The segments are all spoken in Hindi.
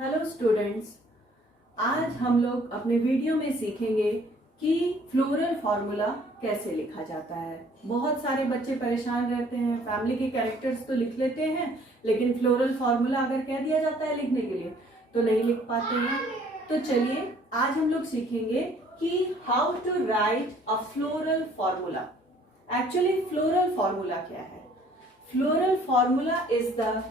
हेलो स्टूडेंट्स, आज हम लोग अपने वीडियो में सीखेंगे कि फ्लोरल फॉर्मूला कैसे लिखा जाता है। बहुत सारे बच्चे परेशान रहते हैं, फैमिली के कैरेक्टर्स तो लिख लेते हैं लेकिन फ्लोरल फॉर्मूला अगर कह दिया जाता है लिखने के लिए तो नहीं लिख पाते हैं। तो चलिए आज हम लोग सीखेंगे कि how to write a floral formula. Actually floral formula क्या है? Floral formula is the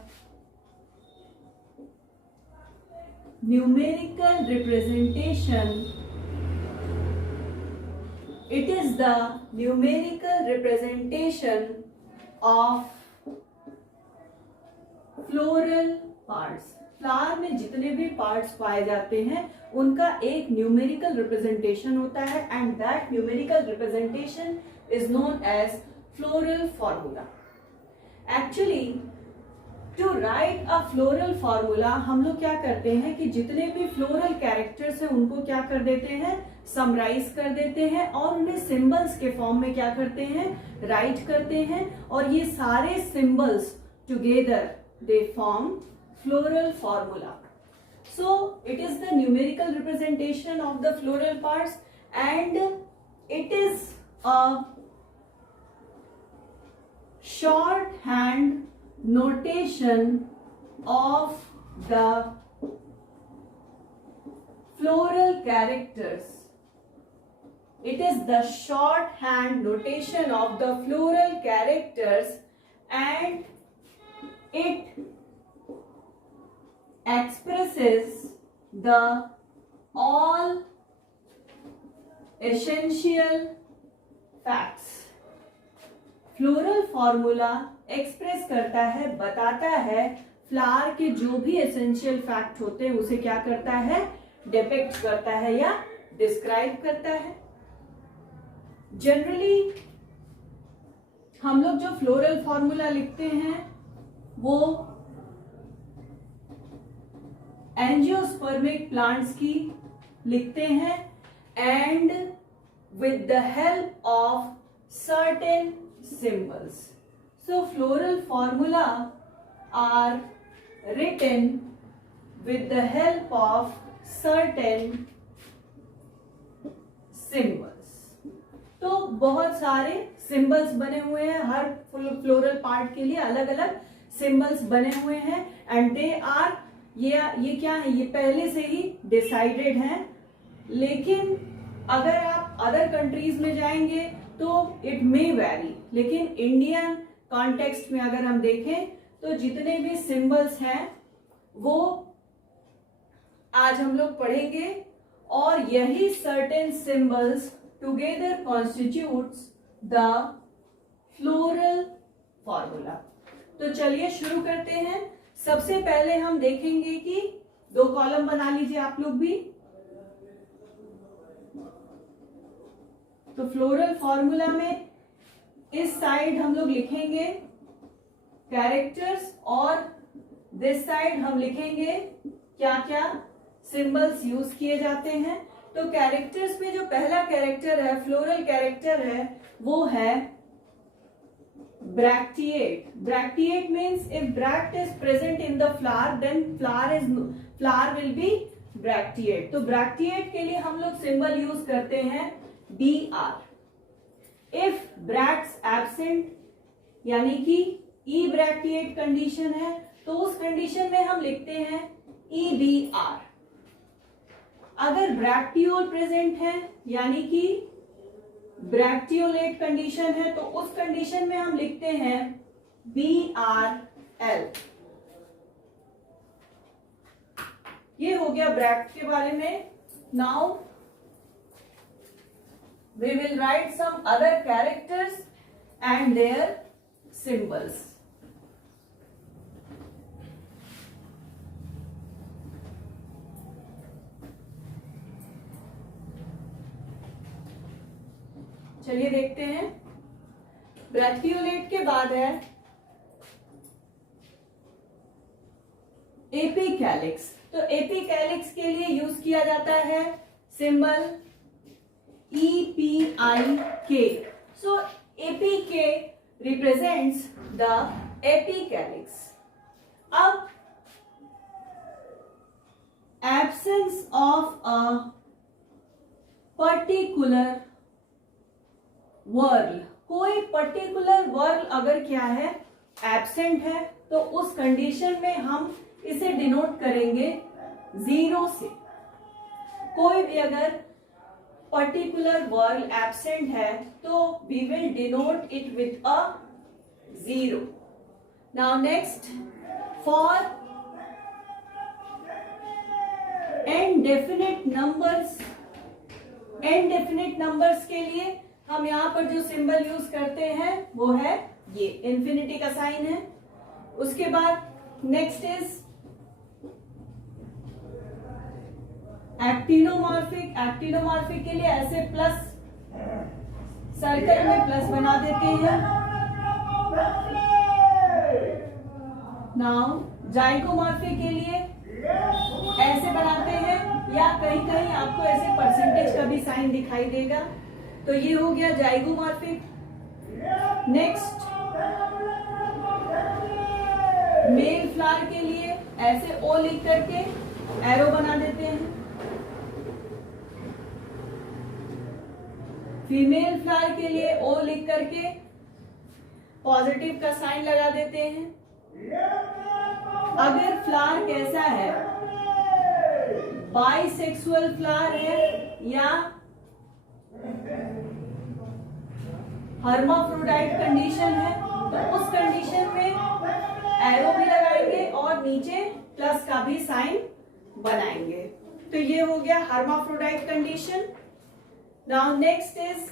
numerical representation. It is the numerical representation of floral parts. Flower में जितने भी पार्ट्स पाए जाते हैं उनका एक न्यूमेरिकल रिप्रेजेंटेशन होता है and that numerical representation is known as floral formula. Actually to write a floral formula हम लोग क्या करते हैं कि जितने भी फ्लोरल कैरेक्टर्स हैं उनको क्या कर देते हैं, समराइज कर देते हैं और उन्हें सिंबल्स के फॉर्म में क्या करते हैं, राइट करते हैं। और ये सारे symbols together they form floral formula. So it is the numerical representation of the floral parts and it is a short hand notation of the floral characters. It is the shorthand notation of the floral characters and it expresses the all essential facts. Floral formula express करता है, बताता है फ्लावर के जो भी एसेंशियल फैक्ट होते हैं उसे क्या करता है, डिपिक्ट करता है या डिस्क्राइब करता है। जनरली हम लोग जो फ्लोरल फॉर्मूला लिखते हैं वो एंजियोस्पर्मिक प्लांट्स की लिखते हैं and with the help of certain symbols. So floral formula are written with the help of certain symbols. तो बहुत सारे सिंबल्स बने हुए हैं, हर फ्लोरल पार्ट के लिए अलग अलग सिंबल्स बने हुए हैं एंड दे आर ये क्या है, ये पहले से ही डिसाइडेड हैं। लेकिन अगर आप अदर कंट्रीज में जाएंगे तो इट मे वैरी, लेकिन इंडियन कॉन्टेक्स्ट में अगर हम देखें तो जितने भी सिंबल्स हैं वो आज हम लोग पढ़ेंगे और यही certain symbols together constitutes the floral formula. तो चलिए शुरू करते हैं। सबसे पहले हम देखेंगे कि दो कॉलम बना लीजिए आप लोग भी। तो फ्लोरल फॉर्मूला में इस साइड हम लोग लिखेंगे कैरेक्टर्स और दिस साइड हम लिखेंगे क्या क्या सिंबल्स यूज किए जाते हैं। तो कैरेक्टर्स में जो पहला कैरेक्टर है, फ्लोरल कैरेक्टर है, वो है bracteate. Bracteate means if bract is present in the flower then flower will be bracteate. तो ब्रैक्टिएट के लिए हम लोग सिंबल यूज करते हैं BR। इफ ब्रैक्ट्स एब्सेंट यानी कि ई ब्रैक्टिएट कंडीशन है तो उस कंडीशन में हम लिखते हैं EBR। अगर ब्रैक्टियोल प्रेजेंट है यानी कि ब्रैक्टियोलेट कंडीशन है तो उस कंडीशन में हम लिखते हैं BRL। ये हो गया ब्रैक्ट के बारे में। Now we will write some other characters and their symbols. चलिए देखते हैं। ब्रैक्टियोलेट के बाद है एपिकैलिक्स। तो एपिकैलिक्स के लिए यूज किया जाता है symbol EPIK. So APK represents the apicalyx. अब absence of a particular whorl, कोई पर्टिकुलर वर्ल अगर क्या है, एब्सेंट है, तो उस कंडीशन में हम इसे डिनोट करेंगे 0 से। कोई भी अगर पर्टिकुलर वर्ल एब्सेंट है तो we will denote it with a 0। Now next, for indefinite numbers, indefinite numbers के लिए हम यहां पर जो सिंबल यूज करते हैं वो है ये इन्फिनिटी का साइन है। उसके बाद नेक्स्ट इज एक्टिनोमॉर्फिक। एक्टिनोमॉर्फिक के लिए ऐसे प्लस, सर्कल में प्लस बना देते हैं। नाउ जाइगोमॉर्फिक के लिए ऐसे बनाते हैं, या कहीं कहीं आपको ऐसे परसेंटेज का भी साइन दिखाई देगा, तो ये हो गया जाइगोमॉर्फिक। नेक्स्ट, मेल फ्लावर के लिए ऐसे ओ लिख करके एरो बना देते हैं। फीमेल फ्लावर के लिए ओ लिख करके पॉजिटिव का साइन लगा देते हैं। अगर फ्लावर कैसा है, बाइसेक्सुअल फ्लावर है या हर्माफ्रोडाइट कंडीशन है, तो उस कंडीशन में एरो भी लगाएंगे और नीचे प्लस का भी साइन बनाएंगे। तो ये हो गया hermaphrodite condition. Now next is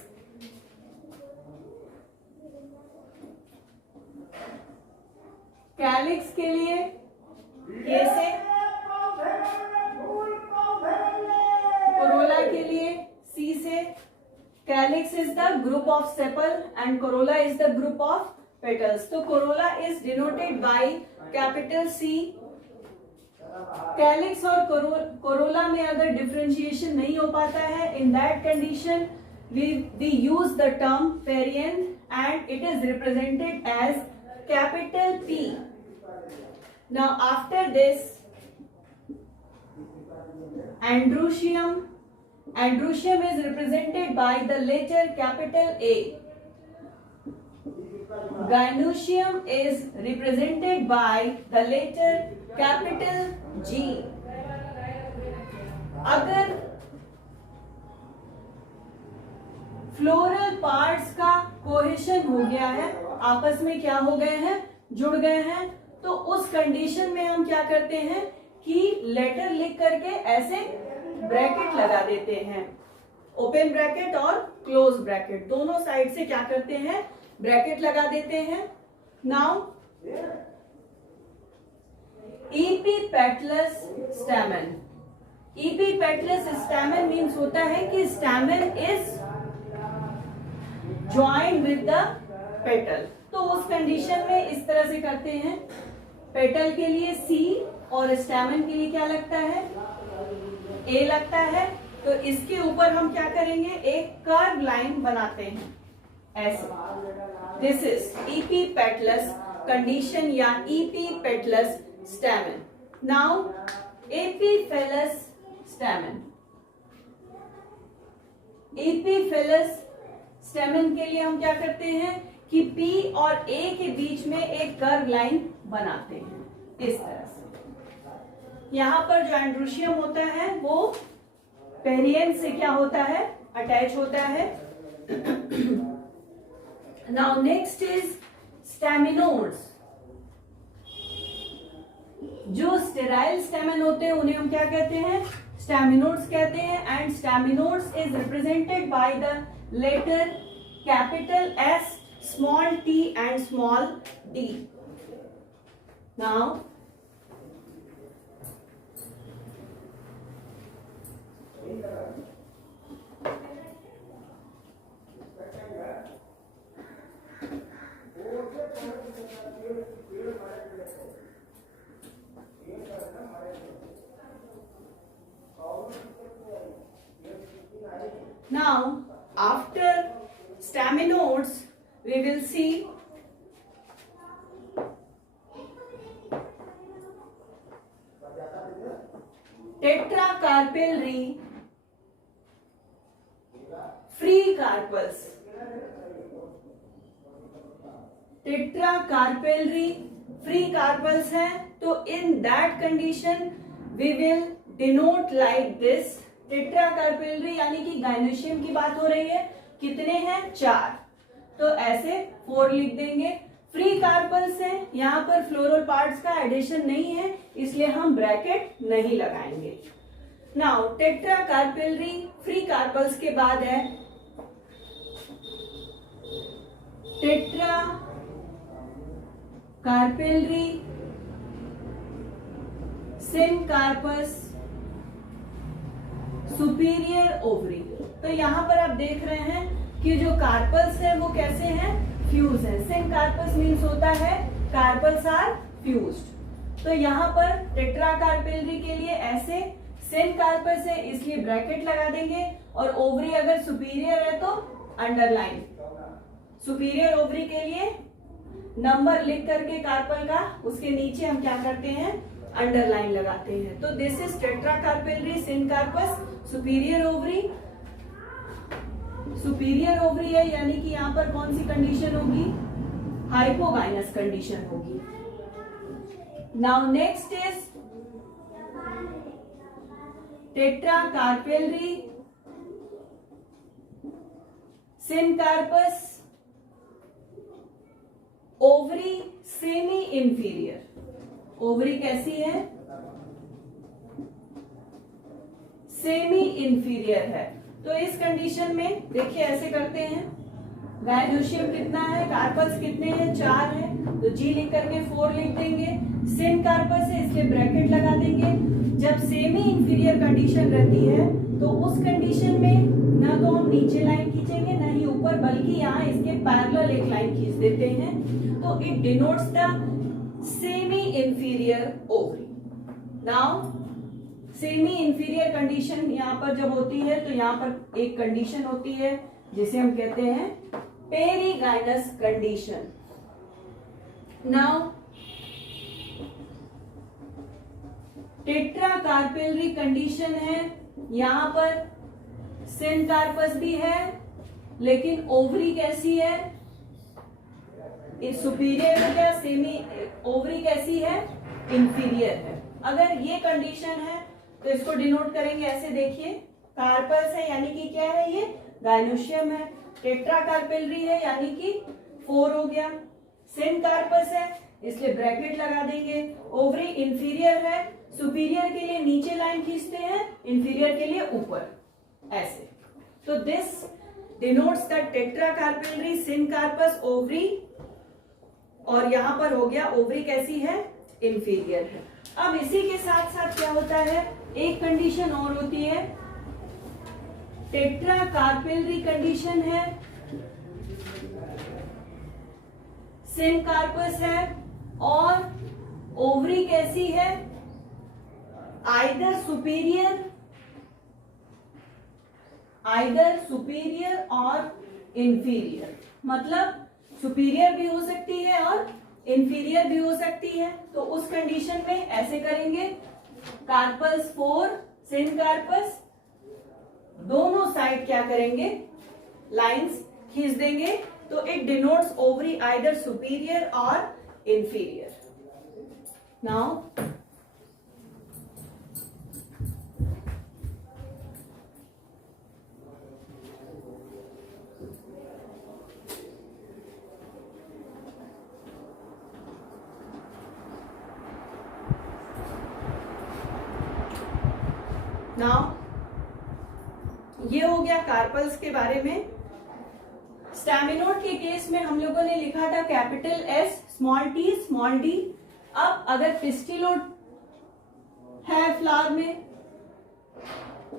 calyx के लिए कैसे, कोरोला के लिए सी से। Calyx is the group of sepal and corolla is the group of petals. तो corolla is denoted by capital C. Calyx और कोरोला में अगर डिफरेंशिएशन नहीं हो पाता है, in that condition we use the term perianth and it is represented as capital P. Now after this, androecium. Androecium is represented by the letter capital A. Gynoecium is represented by the letter capital G. अगर फ्लोरल पार्ट्स का कोहेशन हो गया है, आपस में क्या हो गए हैं, जुड़ गए हैं, तो उस कंडीशन में हम क्या करते हैं कि लेटर लिख करके ऐसे ब्रैकेट लगा देते हैं, ओपन ब्रैकेट और क्लोज ब्रैकेट, दोनों साइड से क्या करते हैं, ब्रैकेट लगा देते हैं। Now epipetalous stamen. epipetalous stamen means होता है कि stamen is joined with the petal। तो उस कंडीशन में इस तरह से करते हैं। पेटल के लिए C और स्टैमेन के लिए क्या लगता है, A लगता है। तो इसके ऊपर हम क्या करेंगे, एक कर्व लाइन बनाते हैं ऐसे। दिस इज epipetalous कंडीशन या epipetalous stamen. Now epiphyllous stamen. epiphyllous stamen के लिए हम क्या करते हैं कि P और A के बीच में एक कर्व लाइन बनाते हैं इस तरह से। यहां पर जो एंड्रोशियम होता है वो पेरियन से क्या होता है, अटैच होता है। Now next is staminodes. जो स्टेराइल स्टेमन होते हैं उन्हें हम क्या कहते हैं, स्टैमिनोड्स कहते हैं। And staminodes is represented by the letter capital S, small t and small d. Now after staminodes we will see tetracarpellary free carpels, tetracarpellary free carpels है, तो in that condition we will denote like this. Tetracarpellary यानी कि गायनोशियम की बात हो रही है, कितने हैं? 4, तो ऐसे 4 लिख देंगे। फ्री कार्पल्स है, यहाँ पर फ्लोरल पार्ट्स का एडिशन नहीं है, इसलिए हम ब्रैकेट नहीं लगाएंगे। नाउ टेट्राकार्पेलरी फ्री कार्पल्स के बाद है टेट्राकार्पेलरी सिनकार्पस सुपीरियर ओवरी। तो यहां पर आप देख रहे हैं कि जो कार्पल्स है वो कैसे हैं? फ्यूज है। सिनकार्पस मीन्स होता है कार्पल्स आर फ्यूज्ड। तो यहाँ पर टेट्राकार्पेलरी के लिए ऐसे, सिनकार्पस है इसलिए ब्रैकेट लगा देंगे, और ओवरी अगर सुपीरियर है तो अंडरलाइन। सुपीरियर ओवरी के लिए नंबर लिख करके कार्पल का उसके नीचे हम क्या करते हैं? अंडरलाइन लगाते हैं। तो this is tetracarpellary syncarpous superior ovary. Superior ovary है यानी कि यहां पर कौन सी कंडीशन होगी? हाइपोगाइनस कंडीशन होगी। Now next is tetracarpellary syncarpous ovary semi inferior. Ovary कैसी है? सेमी इंफीरियर है। तो इस कंडीशन में देखिए ऐसे करते हैं, गायनोशियम कितना है? कार्पल्स कितने हैं? 4 है, तो जी लिख करके 4 लिख देंगे। सिनकार्पस है इसलिए ब्रैकेट लगा देंगे। जब सेमी इंफीरियर कंडीशन रहती है तो उस कंडीशन में ना तो हम नीचे लाइन खींचेंगे ना ही ऊपर, बल्कि यहाँ इसके पैरेलल एक लाइन खींच देते हैं, तो it denotes the semi inferior ovary. Now semi inferior condition यहाँ पर जब होती है तो यहाँ पर एक कंडीशन होती है जिसे हम कहते हैं पेरीगाइनस कंडीशन। नाउ टेट्राकार्पेलरी कंडीशन है, यहां पर सिनकार्पस भी है लेकिन ओवरी कैसी है? सुपीरियर है क्या? सेमी ओवरी कैसी है? इंफीरियर है। अगर ये कंडीशन है तो इसको डिनोट करेंगे ऐसे, देखिए कार्पस है यानी कि क्या है? ये गायनोशियम है। टेट्राकार्पेलरी है यानी कि 4 हो गया। सिनकार्पस है इसलिए ब्रैकेट लगा देंगे। ओवरी इंफीरियर है, सुपीरियर के लिए नीचे लाइन खींचते हैं, इंफीरियर के लिए ऊपर, ऐसे। तो this denotes the tetracarpellary syncarpous ovary, और यहां पर हो गया ओवरी कैसी है? इंफीरियर है। अब इसी के साथ साथ क्या होता है? एक कंडीशन और होती है, टेट्राकार्पेलरी कंडीशन है, सिनकार्पस है और ओवरी कैसी है? आइदर सुपीरियर और इंफीरियर। मतलब सुपीरियर भी हो सकती है और इंफीरियर भी हो सकती है। तो उस कंडीशन में ऐसे करेंगे, कार्पल्स 4, सिनकार्पस दोनों साइड क्या करेंगे? लाइंस खींच देंगे। तो it denotes ovary either superior और इंफीरियर। नाउ ये हो गया कार्पल्स के बारे में। स्टैमिनोड के केस में हम लोगों ने लिखा था capital S small t small d। अब अगर पिस्टिलोड है फ्लावर में,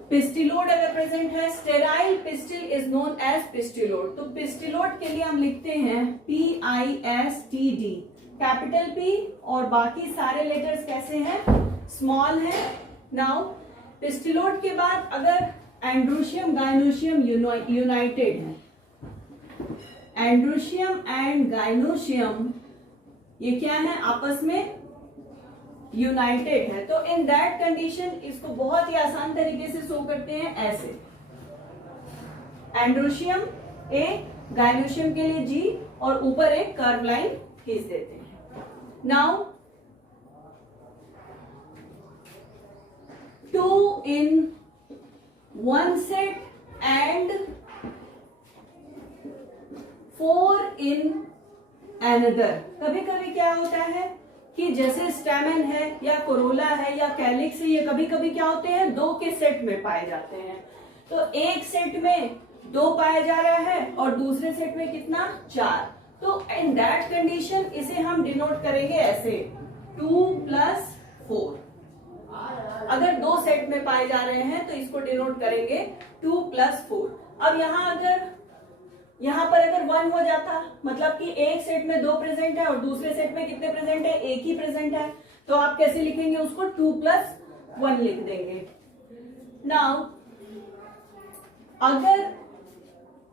पिस्टिलोड अगर प्रेजेंट है, sterile pistil is known as pistillode. तो पिस्टिलोड के लिए हम लिखते हैं PISTD, कैपिटल P और बाकी सारे लेटर्स कैसे हैं? स्मॉल है। नाउ पिस्टिलोड के बाद अगर एंड्रोशियम गायनोशियम यूनाइटेड है, एंड्रोशियम एंड गायनोशियम ये क्या है? आपस में यूनाइटेड है। तो इन दैट कंडीशन इसको बहुत ही आसान तरीके से शो करते हैं ऐसे, एंड्रोशियम ए, गायनोशियम के लिए जी, और ऊपर एक कर्व लाइन खींच देते हैं। Now 2 in 1 set and 4 in another। कभी कभी क्या होता है कि जैसे स्टैमेन है या कोरोला है या कैलिक्स है, ये कभी कभी क्या होते हैं 2 के सेट में पाए जाते हैं। तो एक सेट में 2 पाया जा रहा है और दूसरे सेट में कितना 4। तो इन दैट कंडीशन इसे हम डिनोट करेंगे ऐसे 2 + 4। अगर 2 सेट में पाए जा रहे हैं तो इसको डिनोट करेंगे 2 + 4। अब यहां पर अगर 1 हो जाता, मतलब कि एक सेट में 2 प्रेजेंट है और दूसरे सेट में कितने प्रेजेंट है, एक ही प्रेजेंट है, तो आप कैसे लिखेंगे उसको 2 + 1 लिख देंगे। नाउ अगर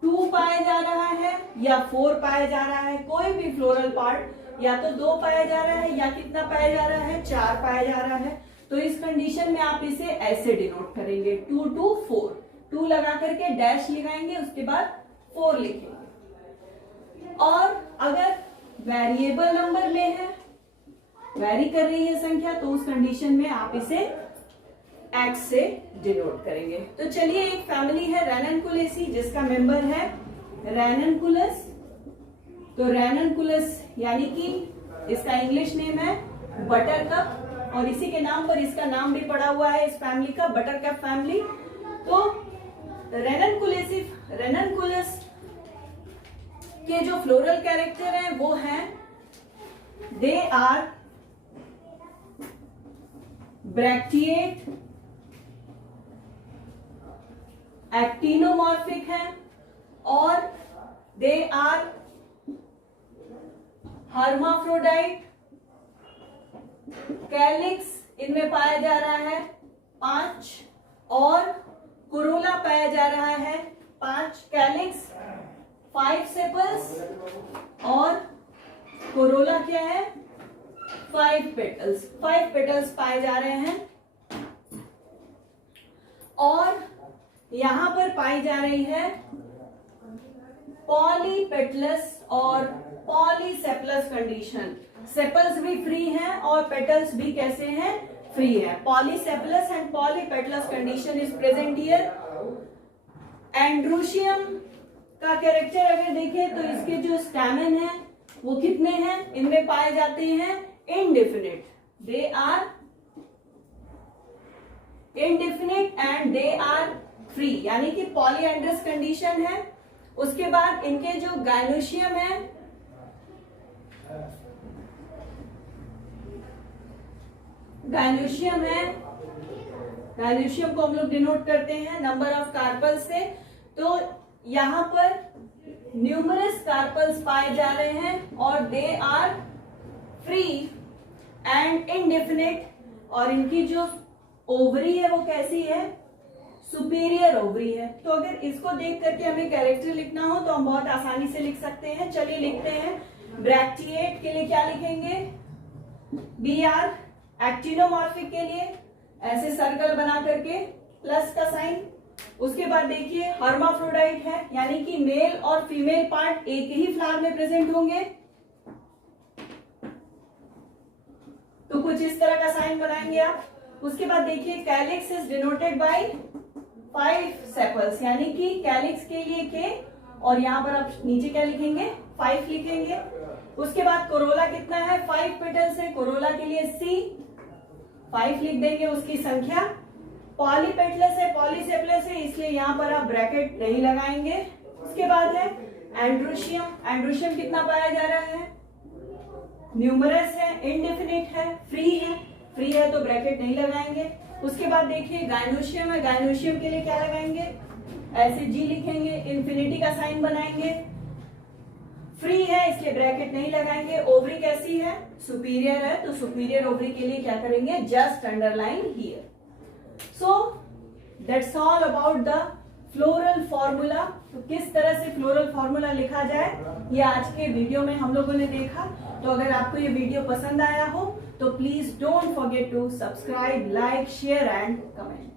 2 पाया जा रहा है या 4 पाया जा रहा है, कोई भी फ्लोरल पार्ट या तो 2 पाया जा रहा है या कितना पाया जा रहा है 4 पाया जा रहा है, तो इस कंडीशन में आप इसे ऐसे डिनोट करेंगे 2 to 4। 2 लगा करके डैश लगाएंगे, उसके बाद 4 लिखेंगे। और अगर वेरिएबल नंबर में है, वेरी कर रही है संख्या, तो उस कंडीशन में आप इसे x से डिनोट करेंगे। तो चलिए, एक फैमिली है रैननकुलेसी जिसका मेंबर है रैननकुलस। तो रैननकुलस यानी कि इसका इंग्लिश नेम है बटरकप, और इसी के नाम पर इसका नाम भी पड़ा हुआ है इस फैमिली का, बटरकप फैमिली। तो रैननकुलस के जो फ्लोरल कैरेक्टर हैं वो हैं, दे आर ब्रैक्टिएट, एक्टिनोमॉर्फिक है, और दे आर हर्माफ्रोडाइट। कैलिक्स इनमें पाया जा रहा है 5, और कोरोला पाया जा रहा है 5। कैलिक्स 5 सेपल्स और कोरोला क्या है 5 पेटल्स। 5 पेटल्स पाए जा रहे हैं, और यहां पर पाई जा रही है पॉलीपेटलस और पॉलीसेपलस कंडीशन। सेपल्स भी फ्री हैं और पेटल्स भी कैसे हैं, फ्री है। Polysepalous and polypetalous condition is present here. Androecium का कैरेक्टर अगर देखें तो इसके जो स्टैमेन है वो कितने हैं, इनमें पाए जाते हैं indefinite. They are indefinite and they are free, यानी कि पॉलीएंड्रस कंडीशन है। उसके बाद इनके जो गायनोशियम है, गायनोशियम को हम लोग डिनोट करते हैं नंबर ऑफ कार्पल्स से। तो यहां पर न्यूमरस कार्पल्स पाए जा रहे हैं और they are free and indefinite, और इनकी जो ओवरी है वो कैसी है, सुपीरियर ओवरी है। तो अगर इसको देख करके हमें कैरेक्टर लिखना हो तो हम बहुत आसानी से लिख सकते हैं। चलिए लिखते हैं। ब्रैक्टिएट के लिए क्या लिखेंगे, BR। एक्टिनोमॉर्फिक के लिए ऐसे सर्कल बना करके प्लस का साइन। उसके बाद देखिए हर्माफ्रोडाइट है, यानी कि मेल और फीमेल पार्ट एक ही फ्लावर में प्रेजेंट होंगे, तो कुछ इस तरह का साइन बनाएंगे आप। उसके बाद देखिए calyx is denoted bye 5 sepals, यानी कि कैलिक्स के लिए K, और यहां पर आप नीचे क्या लिखेंगे 5 लिखेंगे। उसके बाद कोरोला कितना है 5 पेटल्स है, कोरोला के लिए C 5 लिख देंगे उसकी संख्या। पॉलीपेटलस है, पॉलीसेपलस है, इसलिए यहां पर आप ब्रैकेट नहीं लगाएंगे। उसके बाद है एंड्रोशियम। एंड्रोशियम कितना पाया जा रहा है, न्यूमरस है, इनडेफिनिट है, फ्री है। फ्री है तो ब्रैकेट नहीं लगाएंगे। उसके बाद देखिए गायनोशियम है, गायनोशियम के लिए क्या लगाएंगे, ऐसे G लिखेंगे, इन्फिनिटी का साइन बनाएंगे। फ्री है इसलिए ब्रैकेट नहीं लगाएंगे। ओवरी कैसी है, सुपीरियर है, तो सुपीरियर ओवरी के लिए क्या करेंगे, just underline here. So that's all about the floral formula, तो किस तरह से फ्लोरल फॉर्मूला लिखा जाए ये आज के वीडियो में हम लोगों ने देखा। तो अगर आपको ये वीडियो पसंद आया हो तो please don't forget to subscribe, like, share and comment.